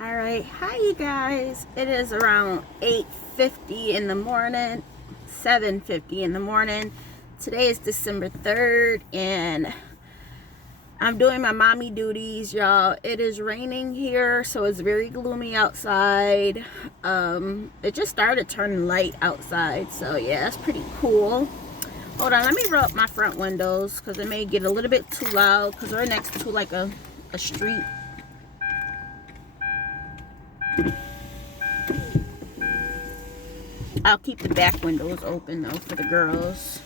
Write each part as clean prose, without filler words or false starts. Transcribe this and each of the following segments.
All right, hi you guys. It is around 8:50 in the morning, 7:50 in the morning. Today is December 3rd, and I'm doing my mommy duties, y'all. It is raining here, so it's very gloomy outside. It just started turning light outside, so yeah, that's pretty cool. Hold on, let me roll up my front windows because it may get a little bit too loud because we're next to like a street. I'll keep the back windows open though for the girls.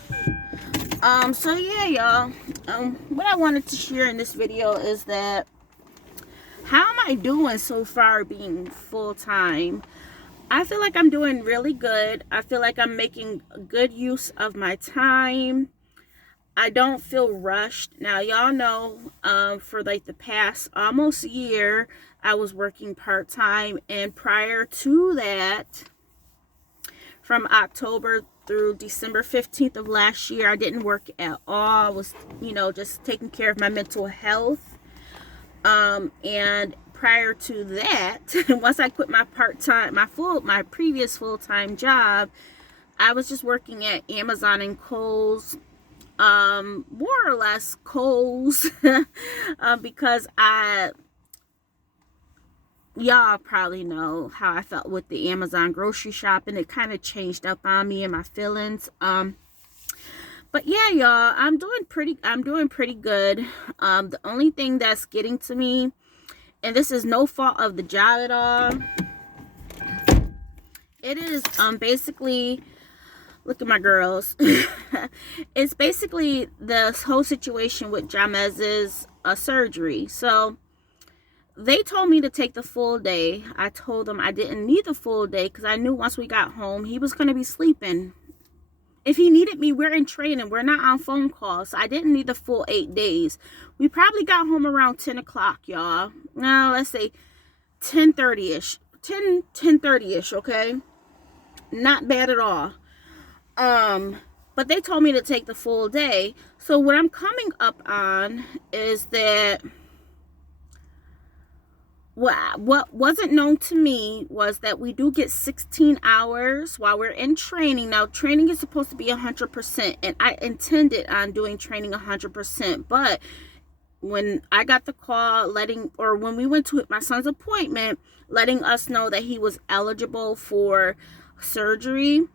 So yeah, y'all. What I wanted to share in this video is that how am I doing so far being full-time? I feel like I'm doing really good. I feel like I'm making good use of my time. I don't feel rushed. Now, y'all know, for like the past almost year, I was working part-time, and prior to that, from October through December 15th of last year, I didn't work at all. I was, just taking care of my mental health. And prior to that, once I quit my my previous full-time job, I was just working at Amazon and Kohl's, more or less Kohl's, because y'all probably know how I felt with the Amazon grocery shopping. It kind of changed up on me and my feelings. But yeah, y'all, I'm doing pretty good. The only thing that's getting to me, and this is no fault of the job at all, it is basically, look at my girls. It's basically the whole situation with Jamez's surgery. So they told me to take the full day. I told them I didn't need the full day because I knew once we got home, he was going to be sleeping. If he needed me, we're in training. We're not on phone calls. So I didn't need the full 8 days. We probably got home around 10 o'clock, y'all. Now, let's say 10:30-ish. 10:30-ish, okay? Not bad at all. But they told me to take the full day. So what I'm coming up on is that what wasn't known to me was that we do get 16 hours while we're in training. Now, training is supposed to be 100%, and I intended on doing training 100%. But when I got the call when we went to my son's appointment, letting us know that he was eligible for surgery,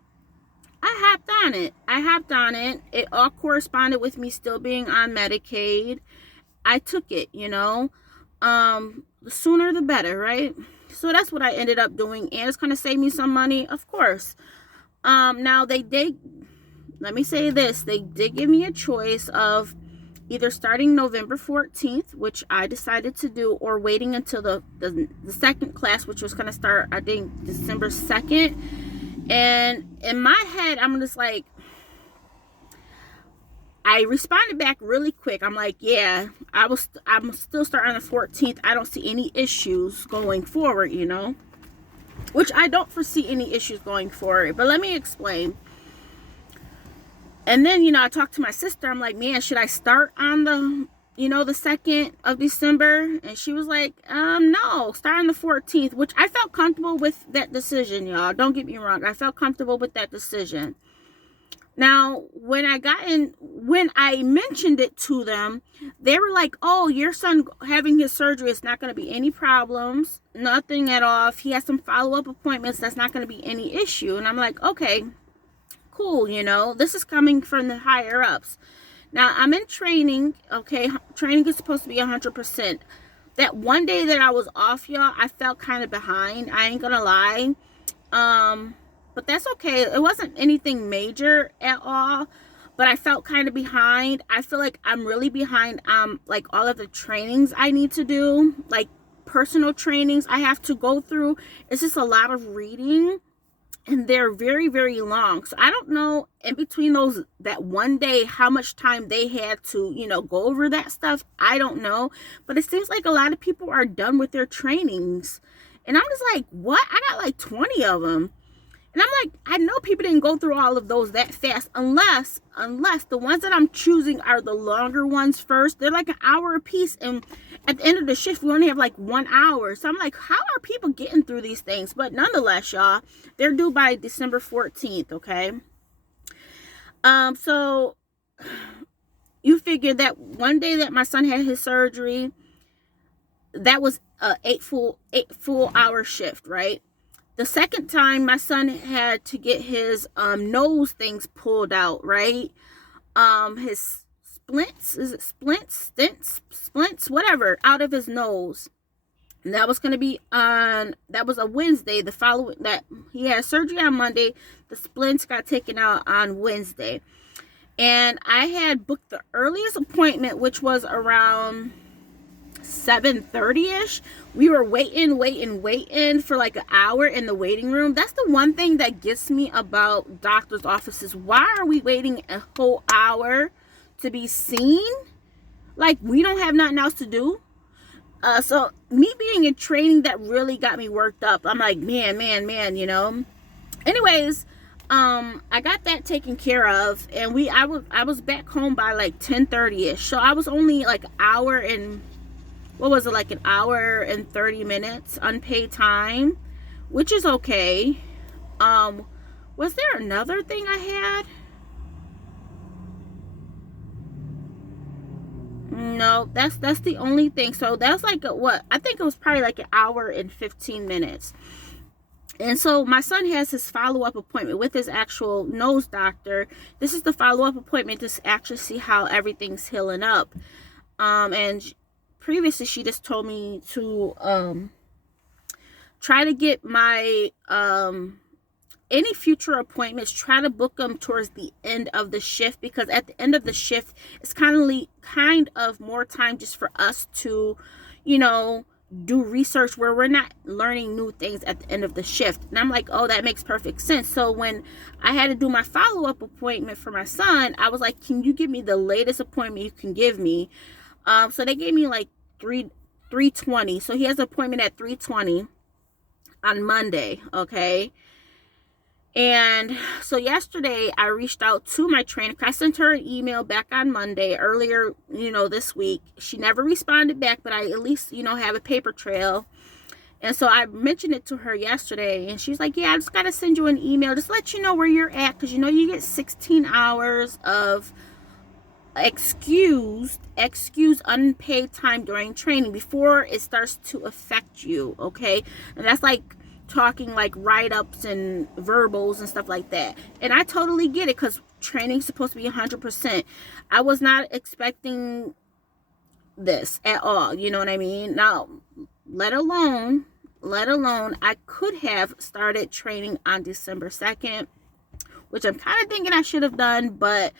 I hopped on it. It all corresponded with me still being on Medicaid. I took it, the sooner the better, right? So that's what I ended up doing, and it's going to save me some money, of course. Now let me say this, they did give me a choice of either starting November 14th, which I decided to do, or waiting until the second class, which was going to start, I think, December 2nd. And in my head, I'm just like, I responded back really quick. I'm like, yeah, I'm still starting on the 14th. I don't see any issues going forward, which I don't foresee any issues going forward. But let me explain. And then, I talked to my sister. I'm like, man, should I start on the 2nd of December? And she was like, no, start on the 14th, which I felt comfortable with that decision, y'all. Don't get me wrong. I felt comfortable with that decision. Now, when I mentioned it to them, they were like, oh, your son having his surgery is not going to be any problems, nothing at all. If he has some follow-up appointments, that's not going to be any issue. And I'm like, okay, cool, this is coming from the higher ups. Now, I'm in training, okay? Training is supposed to be 100%. That one day that I was off, y'all, I felt kind of behind. I ain't going to lie. But that's okay. It wasn't anything major at all, but I felt kind of behind. I feel like I'm really behind like all of the trainings I need to do, like personal trainings I have to go through. It's just a lot of reading, and they're very, very long. So I don't know in between that one day how much time they had to, go over that stuff. I don't know, but it seems like a lot of people are done with their trainings, and I'm just like, what? I got like 20 of them. And I'm like, I know people didn't go through all of those that fast, unless the ones that I'm choosing are the longer ones first. They're like an hour a piece, and at the end of the shift, we only have like 1 hour. So I'm like, how are people getting through these things? But nonetheless, y'all, they're due by December 14th, okay? So you figure that one day that my son had his surgery, that was a 8 full hour shift, right? The second time my son had to get his nose things pulled out, right? His splints, is it splints, stents, splints, whatever, out of his nose. And that was going to be that was a Wednesday. The following, that he had surgery on Monday. The splints got taken out on Wednesday. And I had booked the earliest appointment, which was around 7:30ish. We were waiting for like an hour in the waiting room. That's the one thing that gets me about doctor's offices. Why are we waiting a whole hour to be seen? Like, we don't have nothing else to do. So me being in training, that really got me worked up. I'm like, man, you know. Anyways, I got that taken care of, and I was back home by like 10:30ish. So I was only like an hour and, what was it, like an hour and 30 minutes unpaid time, which is okay. Was there another thing I had? No, that's the only thing. So that's like what I think it was probably like an hour and 15 minutes. And so my son has his follow-up appointment with his actual nose doctor. This is the follow-up appointment to actually see how everything's healing up. And previously she just told me to try to get my any future appointments, try to book them towards the end of the shift, because at the end of the shift it's kind of more time just for us to, you know, do research where we're not learning new things at the end of the shift. And I'm like, oh, that makes perfect sense. So when I had to do my follow-up appointment for my son, I was like, can you give me the latest appointment you can give me? So they gave me like 3:20. So he has an appointment at 3:20 on Monday, okay? And so yesterday I reached out to my trainer. I sent her an email back on Monday earlier, you know, this week. She never responded back, but I at least, you know, have a paper trail. And so I mentioned it to her yesterday, and she's like, yeah, I just got to send you an email, just let you know where you're at, because, you know, you get 16 hours of excused unpaid time during training before it starts to affect you, okay? And that's like talking like write-ups and verbals and stuff like that. And I totally get it, because training's supposed to be 100%. I was not expecting this at all, you know what I mean? Now, let alone I could have started training on December 2nd, which I'm kind of thinking I should have done, but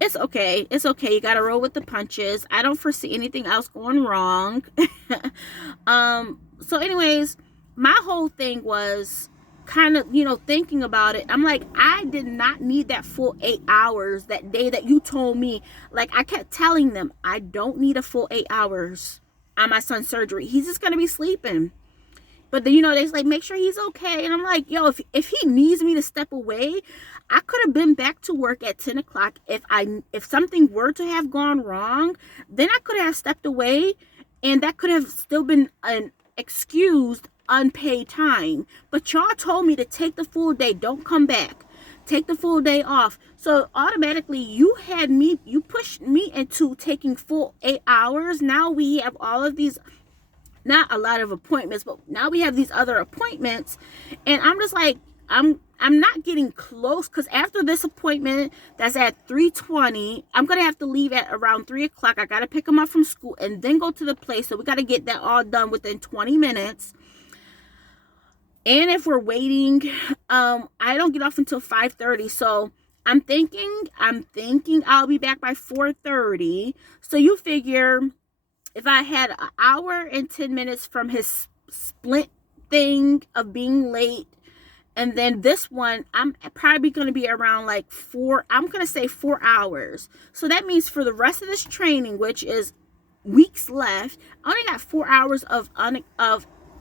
it's okay. It's okay. You got to roll with the punches. I don't foresee anything else going wrong. So anyways, my whole thing was kind of, you know, thinking about it. I'm like, I did not need that full 8 hours that day that you told me. Like, I kept telling them, I don't need a full 8 hours on my son's surgery. He's just going to be sleeping. But then, you know, they's like, make sure he's okay. And I'm like, yo, if he needs me to step away, I could have been back to work at 10 o'clock. If something were to have gone wrong, then I could have stepped away, and that could have still been an excused unpaid time. But y'all told me to take the full day. Don't come back. Take the full day off. So automatically you pushed me into taking full 8 hours. Now we have all of these, not a lot of appointments, but now we have these other appointments, and I'm just like, I'm not getting close, because after this appointment that's at 3:20, I'm gonna have to leave at around 3 o'clock. I gotta pick him up from school and then go to the place. So we gotta get that all done within 20 minutes. And if we're waiting, I don't get off until 5:30. So I'm thinking I'll be back by 4:30. So you figure, if I had an hour and 10 minutes from his splint thing of being late, and then this one, I'm probably going to be around like I'm going to say 4 hours. So that means for the rest of this training, which is weeks left, I only got 4 hours of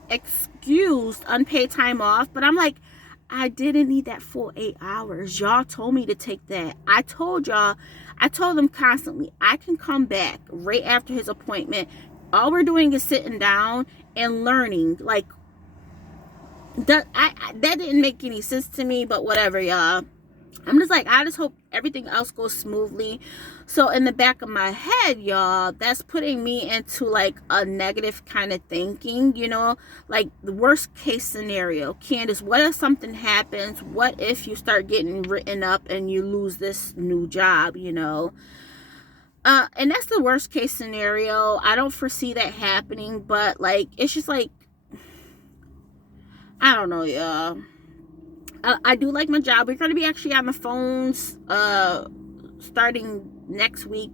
excused unpaid time off. But I'm like, I didn't need that full 8 hours. Y'all told me to take that. I told them constantly, I can come back right after his appointment, All we're doing is sitting down and learning. Like, that didn't make any sense to me, but whatever, y'all. I'm just like, I just hope everything else goes smoothly. So in the back of my head, y'all, that's putting me into like a negative kind of thinking, you know, like the worst case scenario. Candace, what if something happens? What if you start getting written up and you lose this new job, you know? And that's the worst case scenario. I don't foresee that happening, but like, it's just like, I don't know, y'all. I do like my job. We're going to be actually on the phones starting next week.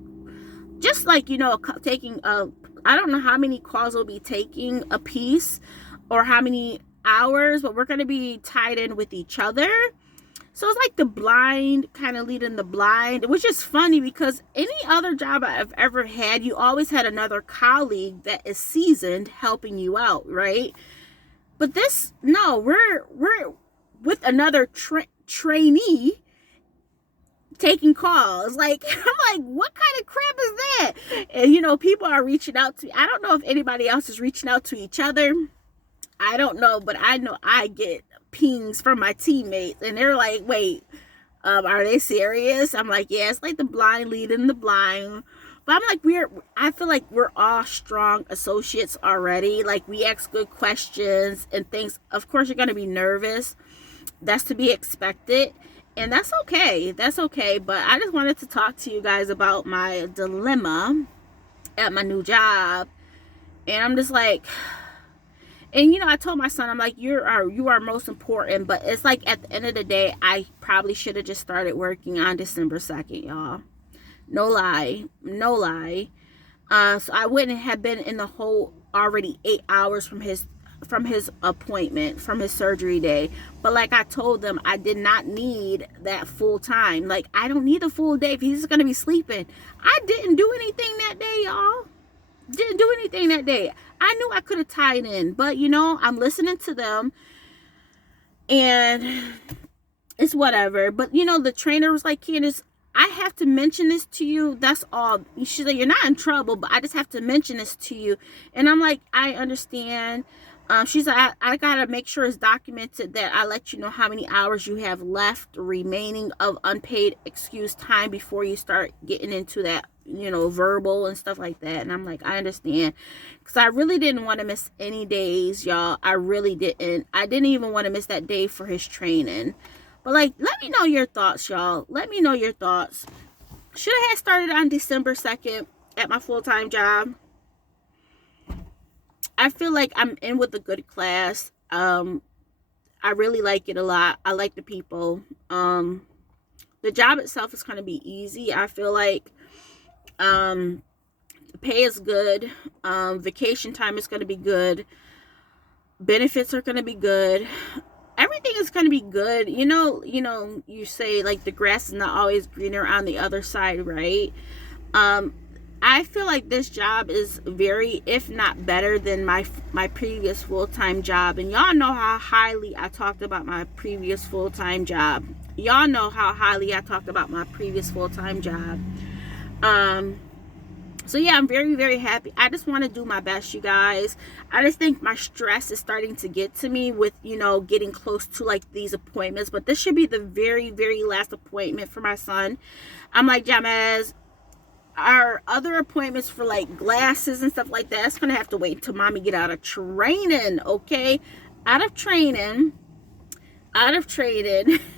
Just like, you know, taking, I don't know how many calls we'll be taking a piece or how many hours, but we're going to be tied in with each other. So it's like the blind kind of leading the blind, which is funny because any other job I've ever had, you always had another colleague that is seasoned helping you out, right? But this, no, we're with another trainee taking calls. Like, I'm like, what kind of crap is that? And, you know, people are reaching out to me. I don't know if anybody else is reaching out to each other. I don't know, but I know I get pings from my teammates, and they're like, wait, are they serious? I'm like, yeah, it's like the blind leading the blind. But I'm like, I feel like we're all strong associates already. Like, we ask good questions and things. Of course, you're going to be nervous. That's to be expected. And that's okay. That's okay. But I just wanted to talk to you guys about my dilemma at my new job. And I'm just like, and you know, I told my son, I'm like, you are most important. But it's like, at the end of the day, I probably should have just started working on December 2nd, y'all. No lie. No lie. So I wouldn't have been in the hole already 8 hours from his appointment, from his surgery day. But like I told them, I did not need that full time. Like, I don't need a full day if he's just gonna be sleeping. I didn't do anything that day, y'all. Didn't do anything that day. I knew I could have tied in, but you know, I'm listening to them and it's whatever. But you know, the trainer was like, Candace, I have to mention this to you. That's all. She's like, you're not in trouble, but I just have to mention this to you. And I'm like, I understand. She's like, I gotta make sure it's documented that I let you know how many hours you have left remaining of unpaid excuse time before you start getting into that, you know, verbal and stuff like that. And I'm like, I understand, because I really didn't want to miss any days, y'all. I really didn't. I didn't even want to miss that day for his training. But like, let me know your thoughts, y'all. Let me know your thoughts. Should I have started on December 2nd at my full-time job? I feel like I'm in with a good class. I really like it a lot. I like the people. The job itself is going to be easy. I feel like the pay is good. Vacation time is going to be good. Benefits are going to be good. Everything is going to be good. You know, you say like the grass is not always greener on the other side, right? I feel like this job is very, if not better than my previous full-time job. And y'all know how highly I talked about my previous full-time job. Y'all know how highly I talked about my previous full-time job. So yeah, I'm very, very happy. I just want to do my best, you guys. I just think my stress is starting to get to me with, you know, getting close to like these appointments. But this should be the very, very last appointment for my son. I'm like, Jamez, our other appointments for like glasses and stuff like that, it's gonna have to wait until mommy get out of training, okay? Out of training.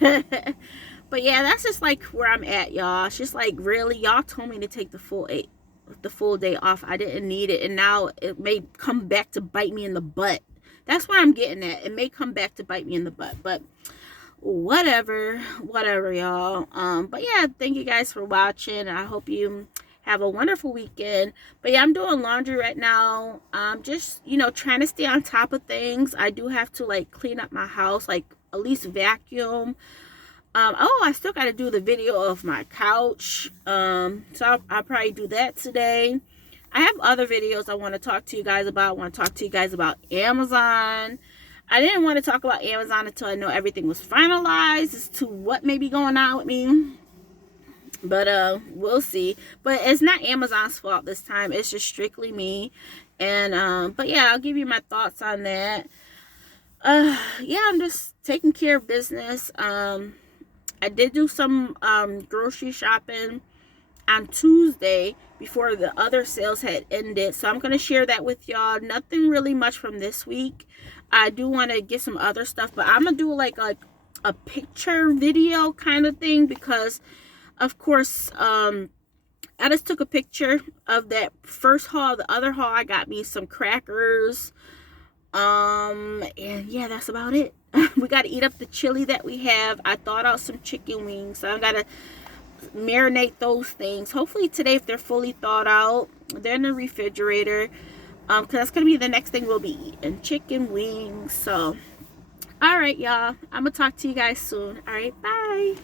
But yeah, that's just like where I'm at, y'all. It's just like, really, y'all told me to take the full day off. I didn't need it, and now it may come back to bite me in the butt. That's what I'm getting at. It may come back to bite me in the butt, but whatever, y'all. But yeah, thank you guys for watching. I hope you have a wonderful weekend. But yeah, I'm doing laundry right now. Just, you know, trying to stay on top of things. I do have to like clean up my house, like at least vacuum. I still got to do the video of my couch. So I'll probably do that today. I have other videos I want to talk to you guys about. I want to talk to you guys about Amazon. I didn't want to talk about Amazon until I know everything was finalized as to what may be going on with me. But we'll see. But it's not Amazon's fault this time. It's just strictly me. And but yeah, I'll give you my thoughts on that. Yeah, I'm just taking care of business. I did do some grocery shopping on Tuesday before the other sales had ended, so I'm going to share that with y'all. Nothing really much from this week. I do want to get some other stuff, but I'm going to do like a picture video kind of thing, because of course I just took a picture of that first haul. The other haul, I got me some crackers, and yeah, that's about it. We got to eat up the chili that we have. I thought out some chicken wings, so I got to marinate those things. Hopefully today, if they're fully thawed out, they're in the refrigerator, because that's gonna be the next thing we'll be eating, chicken wings. So all right, y'all, I'm gonna talk to you guys soon. All right, bye.